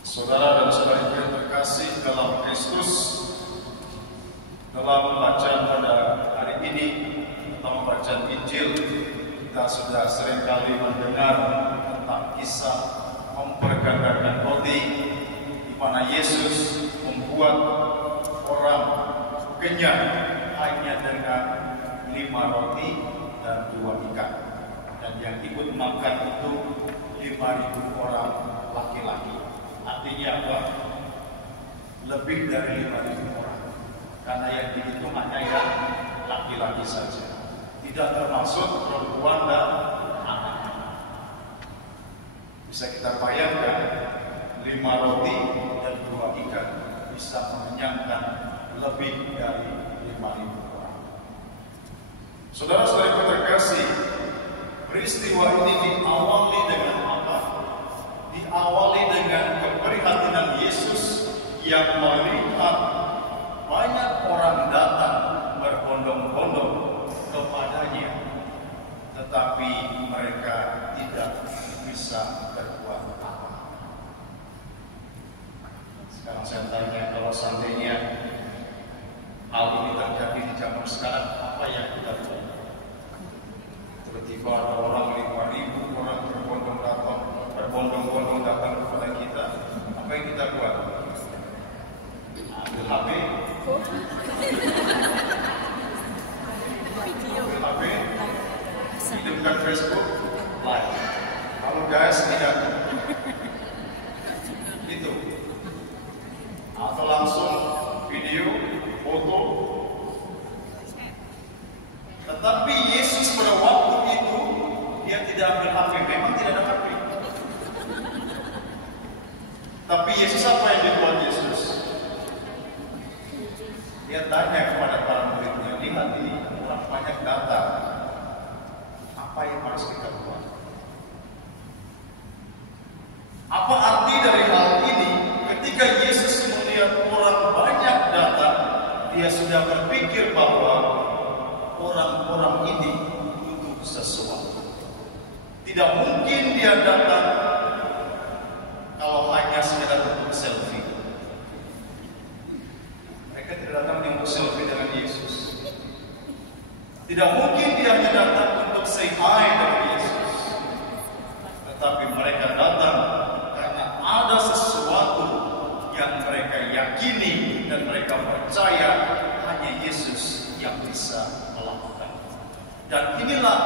Saudara dan saudari yang terkasih dalam Kristus, dalam bacaan pada hari ini, dalam bacaan Injil, kita sudah seringkali mendengar tentang kisah mempergandakan roti, di mana Yesus membuat orang kenyang hanya dengan 5 roti dan 2 ikan, dan yang ikut makan itu 5.000 orang laki-laki. Artinya apa? Lebih dari 5.000 orang, karena yang dihitung hanya yang laki-laki saja, tidak termasuk perempuan dan anak. Bisa kita bayangkan 5 roti dan 2 ikan bisa mengenyangkan lebih dari 5.000 orang. Saudara-saudari terkasih, peristiwa ini diawali dengan apa? Diawali dengan keprihatinan Yesus yang melihat banyak orang datang berbondong-bondong kepadanya, tetapi mereka tidak bisa berbuat apa. Sekarang saya tanya, kalau seandainya hal ini terjadi di zaman sekarang, apa yang kita buat? Tiba-tiba ada orang 5.000 orang berbondong-bondong datang kepada kita, apa yang kita buat? Ambil HP, hidupkan Facebook, like. Kalau guys tidak itu, atau langsung video, foto. Tetapi Yesus pada waktu itu dia tidak ambil HP, memang tidak ada HP. Tapi Yesus, apa yang dibuat Yesus? Dia tanya kepada para muridnya, lihat ini orang banyak datang, apa yang harus kita buat? Apa arti dari hal ini? Ketika Yesus melihat orang banyak datang, dia sudah berpikir bahwa orang-orang ini butuh sesuatu. Tidak mungkin dia datang kalau hanya sekedar untuk selfie. Mereka tidak datang untuk selfie dengan Yesus. Tidak mungkin dia hanya datang untuk say hi dengan Yesus. Tetapi mereka datang karena ada sesuatu yang mereka yakini dan mereka percaya hanya Yesus yang bisa melakukan. Dan inilah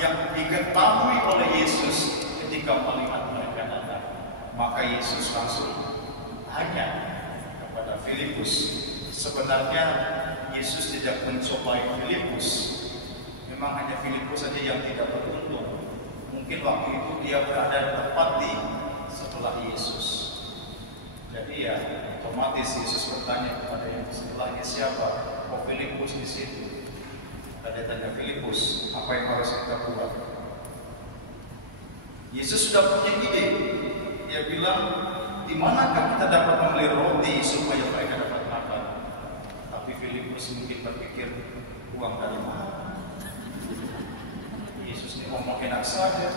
yang diketahui oleh Yesus ketika melihat mereka datang. Maka Yesus langsung tanya kepada Filipus. Sebenarnya Yesus tidak mencobai Filipus. Memang hanya Filipus saja yang tidak beruntung. Mungkin waktu itu dia berada tepat di sebelah Yesus. Jadi ya otomatis Yesus bertanya kepada yang sebelahnya, siapa? Oh, Filipus di situ. Dan dia tanya, Filipus, apa yang harus kita buat? Yesus sudah punya ide. Dia bilang, di manakah kita dapat membeli roti supaya mereka dapat makan? Tapi Filipus mungkin berpikir, uang dari mana? Yesus ini ngomong enak saja.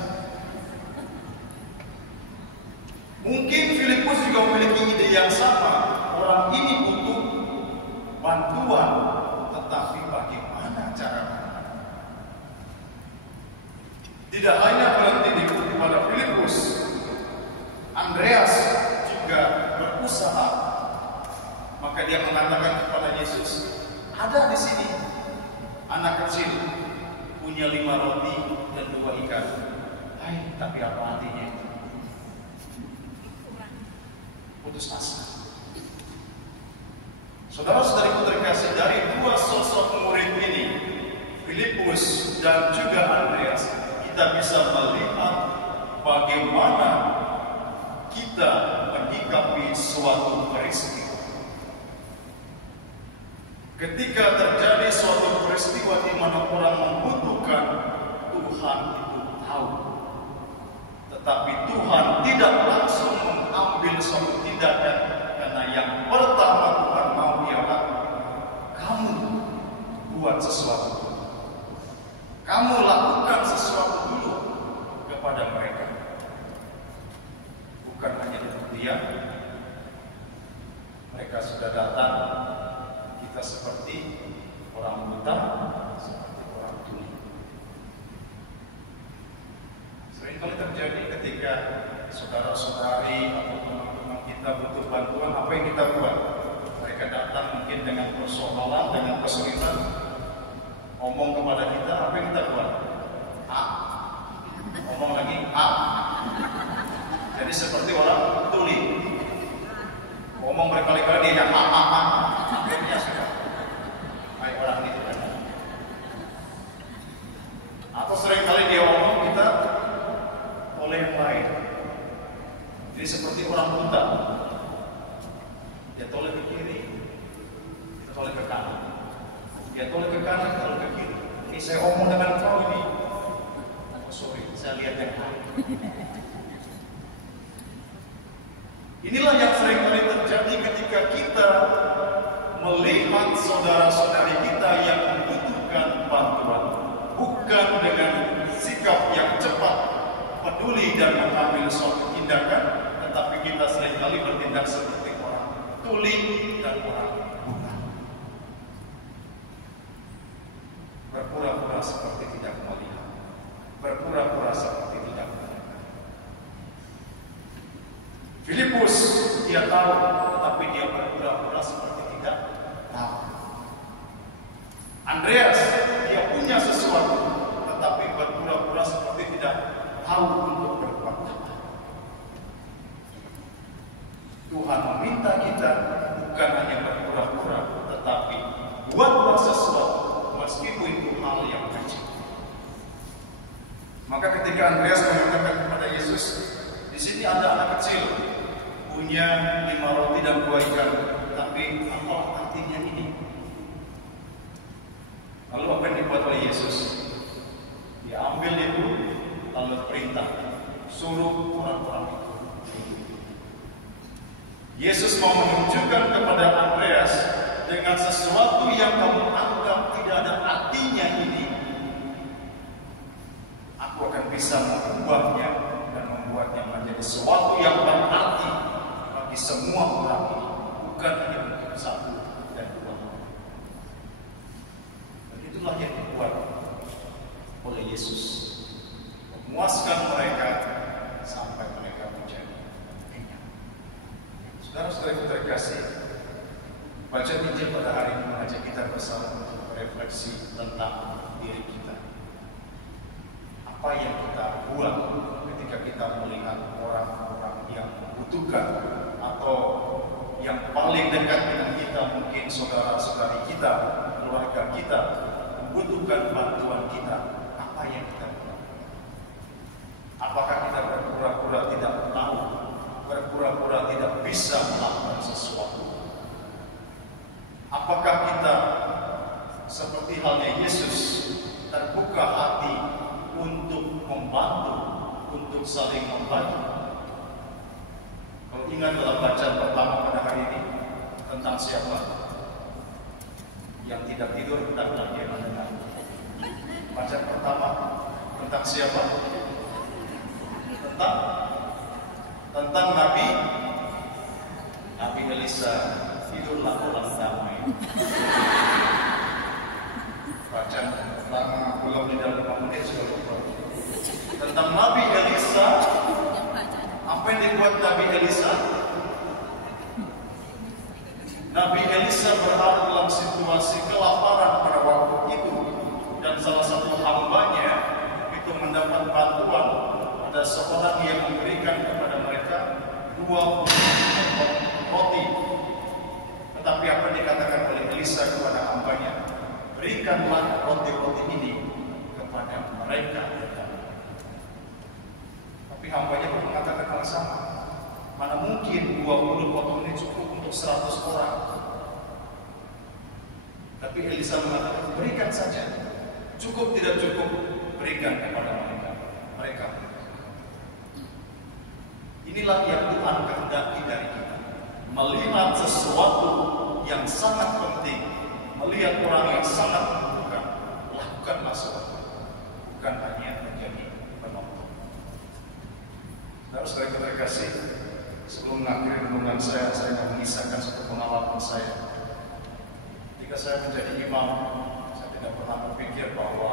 Mungkin Filipus juga memiliki ide yang sama. Orang ini butuh bantuan, tetapi bagaimana caranya? Tidak hanya berhenti di pada Filipus, Andreas juga berusaha. Maka dia mengatakan kepada Yesus, ada di sini anak kecil punya 5 roti dan 2 ikan. Hai, tapi apa artinya? Putus asa. Saudara-saudariku terkasih, dari 2 sosok murid ini, Filipus dan juga Andreas, kita bisa melihat bagaimana kita menyikapi suatu peristiwa. Ketika terjadi suatu peristiwa di mana orang membutuhkan, Tuhan itu tahu. Tetapi Tuhan tidak langsung mengambil suatu tindakan, karena yang pertama Tuhan mau ialah kamu buat sesuatu. Kamu lakukan sesuatu dulu kepada mereka. Bukan hanya untuk pengertian. Mereka sudah datang, kita seperti orang buta, seperti orang tuli. Seringkali terjadi ketika saudara-saudari atau teman-teman kita butuh bantuan, apa yang kita buat? Mereka datang mungkin dengan persoalan, dengan kesulitan, ngomong kepada kita, apa yang kita buat? Ngomong lagi, Jadi seperti orang tuli, ngomong berkali-kali dia akhirnya sudah kayak orang itu kan. Atau seringkali dia ngomong kita oleh yang lain. Jadi seperti orang buta, dia toleh ke kiri, dia toleh ke kanan, dia toleh ke kanan, toleh ke kiri. Ini saya ngomong dengan kau ini, sorry, saya lihat yang lain. Inilah yang seringkali terjadi ketika kita melihat saudara-saudari kita yang membutuhkan bantuan, bukan dengan sikap yang cepat, peduli dan mengambil suatu tindakan, tetapi kita seringkali bertindak seperti orang tuli dan orang buta. Berpura-pura seperti tidak melihat, berpura-pura seperti tidak mendengar. Filipus dia tahu, tetapi dia berpura-pura seperti tidak tahu. Andreas dia punya sesuatu, tetapi berpura-pura seperti tidak tahu untuk berbuat apa. Tuhan meminta kita bukan hanya berpura-pura, tetapi buatlah sesuatu, meskipun itu hal yang kecil. Maka ketika Andreas mengatakan kepada Yesus, di sini ada anak kecil punya 5 roti dan 2 ikan, tapi apa artinya ini? Lalu apa yang dibuat oleh Yesus? Dia ambil itu, lalu perintah, suruh orang-orang itu. Yesus mau menunjukkan kepada Andreas, dengan sesuatu yang kamu anggap tidak ada artinya ini, aku akan bisa mengubahnya dan membuatnya menjadi sesuatu yang berarti bagi semua orang ini, bukan hanya untuk 1 dan 2. Dan itulah yang dibuat oleh Yesus, memuaskan mereka sampai mereka menjadi kenyang. Saudara-saudara terkasih, baca Injil pada hari ini mengajak kita bersama untuk berefleksi tentang diri kita. Apa yang kita buat ketika kita melihat orang-orang yang membutuhkan atau yang paling dekat dengan kita, mungkin saudara-saudari kita, keluarga kita, membutuhkan bantuan kita, apa yang kita buat? Apakah kita berpura-pura tidak tahu, berpura-pura tidak bisa melakukan sesuatu? Apakah kita seperti halnya Yesus terbuka hati untuk membantu, untuk saling membantu? Kalau ingat dalam bacaan pertama pada hari ini tentang siapa yang tidak tidur hendaklah dia mendengar. Bacaan pertama tentang siapa? Tentang Nabi Elisa. Tidurlah orang damai. Bacaan pertama belum tidak 5 menit sudah lupa. Tentang Nabi Elisa. Apa yang dibuat Nabi Elisa? Nabi Elisa berada dalam situasi kelaparan pada waktu itu, dan salah satu hambanya itu mendapat bantuan. Ada seorang yang memberikan kepada mereka 20 roti. Tetapi apa yang dikatakan oleh Elisa kepada hambanya? Berikanlah roti-roti ini kepada mereka. Tapi hambanya pun mengatakan hal sama. Mana mungkin 20 potong ini cukup untuk 100 orang? Tapi Elisa mengatakan, berikan saja. Cukup tidak cukup, berikan kepada mereka. Inilah yang Tuhan kehendaki dari kita. Melihat sesuatu yang sangat penting, melihat orang yang sangat membutuhkan, lakukanlah sesuatu, bukan hanya menjadi penonton. Saudara-saudara terkasih, Sebelum mengakhiri renungan saya akan mengisahkan satu pengalaman saya. Ketika saya menjadi imam, saya tidak pernah berpikir bahwa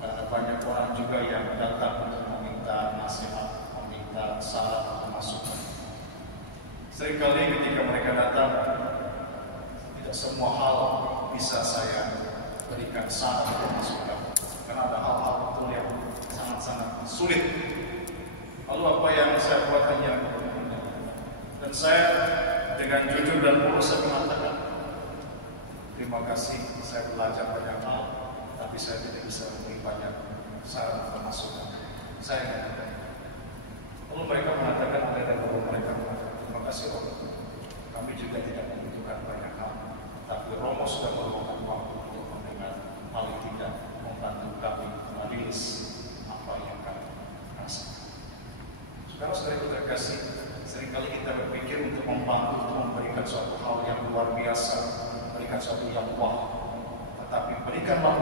ada banyak orang juga yang datang untuk meminta nasihat, meminta saran atau masukan. Seringkali ketika mereka datang, tidak semua hal bisa saya berikan saran atau masukan, karena ada hal-hal betul yang sangat-sangat sulit. Lalu apa yang saya buat hanya, dan saya dengan jujur dan mulus saya mengatakan, terima kasih, saya belajar banyak hal, tapi saya tidak bisa memberi banyak saran atau masukan. Saya tidak. Lalu mereka mengatakan, mereka mengatakan, terima kasih Romo, kami juga tidak membutuhkan banyak hal, tapi Romo sudah meluangkan waktu untuk mendengar, paling tidak membantu kami merilis apa yang kami rasakan. Saudara-saudara terkasih, seringkali kita berpikir untuk membantu, untuk memberikan suatu hal yang luar biasa, memberikan suatu yang wah. Tetapi berikanlah